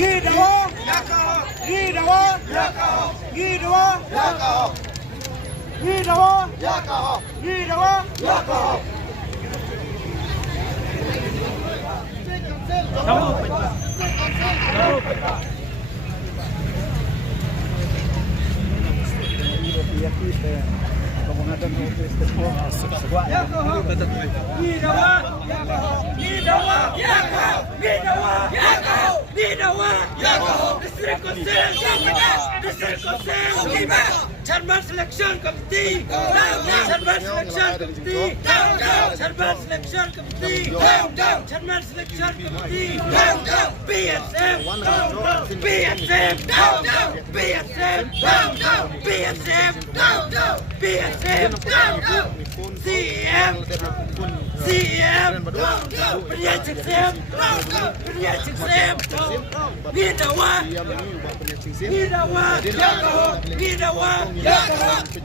Gidawa Gidawa Gidawa Gidawa Gidawa Chairman Selection Committee, Chairman Selection Committee, Chairman Selection Committee, Chairman Selection Committee, BSF, BSF, BSF, BSF, BSF, CM, CM, Penyancik SEM, Penyancik SEM, Gidawa, Gidawa, Gidawa,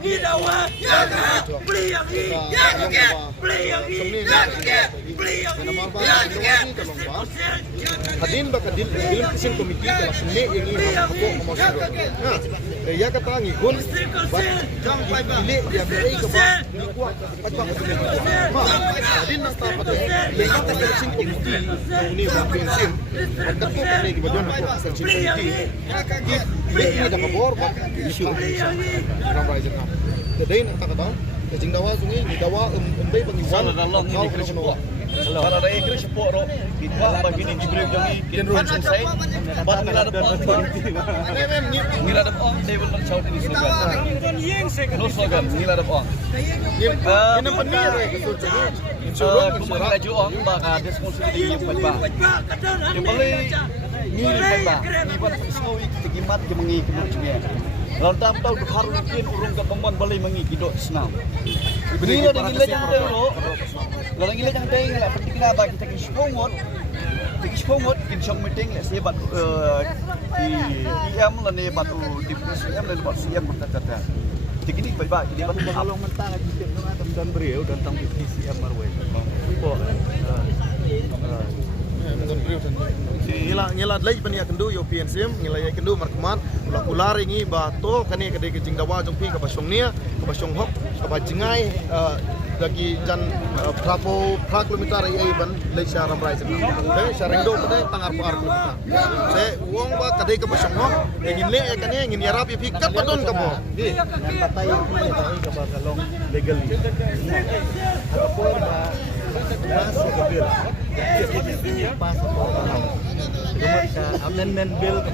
Gidawa, beli yang ini, beli yang ini, beli yang ini, Hadin ba kadin bilang kisim komiti telah seni yang ini aku ngomong ya kata ngigun jam pilih dia beri ke kuat cepat hadin nang ta pada yang kata kisim komiti ini ba pensim dekat ko kami di bagian aku kisim komiti beli ada kabor ba isu ramai jangan jadi nang ta kata kejing dawa sungai di dawa umbai pengiwan kau kena Para ada ekor sepuluh ro, kita bagi ni jibril jangi kinrun selesai. Bat ngira ada pang, ngira ada pang, they will not shout ini slogan. No slogan, ngira ada pang. Ini benar ya, Kumang laju orang baka responsibility yung pagba. Yung bali ni pagba, ni pat snowy tigimat yung mangi kemudian. Lalu tam tahu harukin urung ke pembuat bali mangi kidok senam. Ini ada nilai yang ada lo. Kalau nilai yang ada nilai penting lah bagi kita kisahongot kinsong meeting lah saya bat di IM lah ni batu di IM lah bat siam berkata. Begini baik-baik jadi batu kalau mentah lagi dan beliau dan tang di IM marway. Ngila lagi pania kendu yo PNCM ngila ya kendu markman ular ingi ba to kani kade ke jingdawa jongpi ka basong nia ka basong hok ka bajingai dagi jan prapo pra kilometer ai ban leisha ram rai sen de sarengdo pade tangar par kilometer se wong ba kade ka basong hok ngin le kani ngin yarap pi ka padon ka bo Patay ini ka ba kalong legally. Ako po ba masuk ke bill. Passport kalau cuma ka amendment bill ke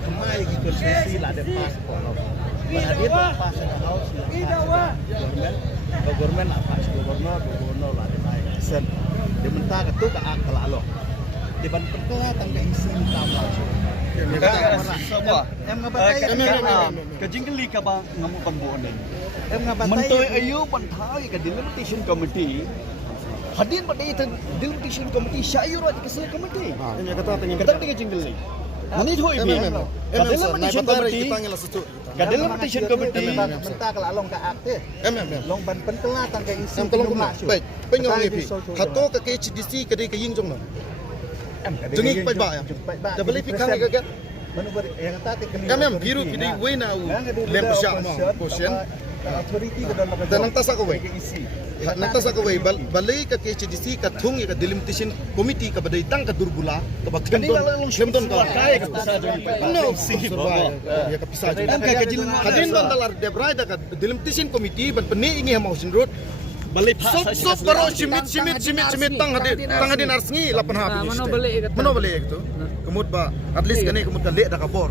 kemai gitu sesi lah ada passport. Hadir pas ada house government apa gubernur lah ada naik sen. Dia mentah ketu ka akal alo. Di ban perkara tangga isi utama. Semua. Em ngabatay kajingli ka ba ngamu pambuon din. Em ngabatay mentoy ayu panthai ka delimitation committee. Hadin pada itu delimitation committee syayur di kesel committee. Ini Kata tinggal jingli. Mani thoi bi. Delimitation committee. Delimitation committee mentah kala long ka akte. Long ban pentela tangga isi. Baik, pengaw ni pi. Hato ka KHDC kade ka ying jong na. Jengi pai ba ya. Da beli pi kang ga. Manuver yang tadi Biru kidi we na u lem sya ma posien. Authority ke dalam Dan nang tasa ko we. isi. Nang tasa ko we balai ka KHDC ka thung ka delimitation committee ka badai tang ka durbula ka ba klemton ka. Kaya ka sa jong No, ya ka pisa jong. Hadin ban dalar debrai da ka delimitation committee ban peni ingi Hamasin Road. Balai sok baro simit tang hadin arsngi 8 ha. Mano balik itu. Kemud ba at least kani kemud kan le da ka bor.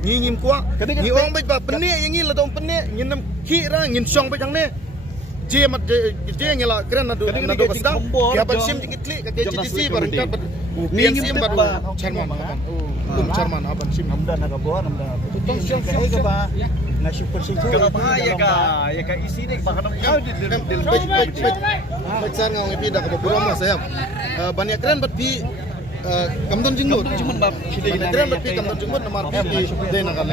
Ngingim kwa ngi ong bai ba pene yangi la dong pene nginam khira ngin song bai jang ne je mat je ngela kren na do bastang ya ban sim dikitli ka KHDC bareng ka PNCM ba chairman chairman aban sim Namda nagabuhan, namda. Tutong siyang kahit ka ba na super security. Kenapa ya ka isi ni baka nang kau di baik sar ngau ngi da ka burama sayap banyak kren bat pi kamdon jingut Cuma bab banyak kren bat pi kamdon jingut nomor pi de na kan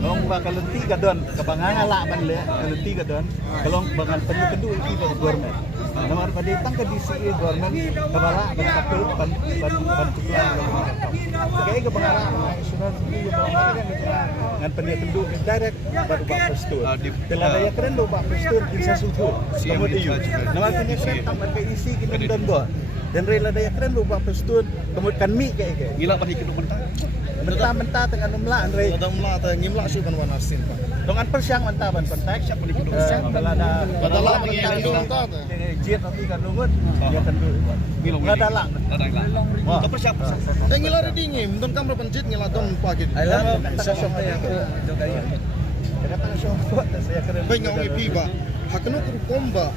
Long ba kalenti ka doon, kabanganga la man le, kalenti ka doon. Kalong bangal penuh itu government. Nama pada tang ke DCE government kepala ban kapel ban tukang sebagai ke pengalaman nasional sendiri bahwa ngan pendia penduduk direct baru bak prestur. Bila daya keren lo bak prestur bisa suhu. Kemudian nama kini saya tambah ke isi kini dan go. Dan rela daya keren lo bak prestur kemudian mi kayak. Gila pada hidup mentah tengah numla andre. Ada umla atau ngimla sih kan wanasin pak. Dongan persiang mentah ban kontak siap pada hidup. Balada mentah. Jet nanti kan lungut, dia kan dulu. Nggak ada lang. Wah, persiap. Saya ngilar dingin, don kamera pencit ngilar don pagi. Ayo, kita syok ya. Kata syok, saya keren. Baik ngau ngipi ba. Hakno ku komba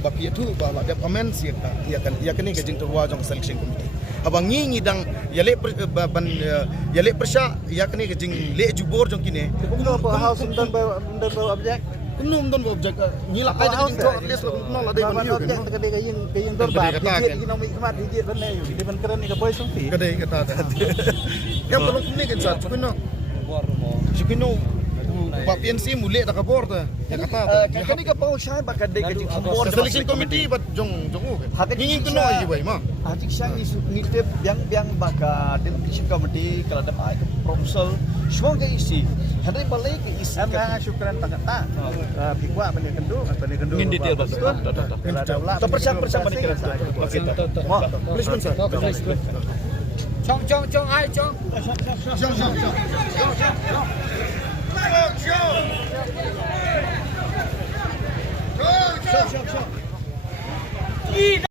ba pietu ba ada komen sih ya kan ini kajing terwa jong selection committee. Abang ngingi dang yale persya ya kan kajing le jubor jong kini. Kuno apa house dan bawa objek. Kunum don objek ngila kai kajing kro at least nol ada ban yu kan. Kade kaying dorba. Hijit inomi kemat hijit ban ayo. Di ban keren ni ka boy sumpi. Kade kata. Ya belum ni kan sat kuno. Kuno Pak PNC mulai tak kabor tu. Ya kata. Kani ka pau shay baka de kajing ambor Selection committee bat jong kan. Ngingin kuno aja boy mah. Hati saya isu nitip yang baka delegation committee kalau ada proposal semua ke isi. Hari balik ke isi. Karena syukuran tangata. Pikwa penyekendu. Ingin detail betul. Persiap panikiran. Okey. Please sir. Chong, hai chong. Show.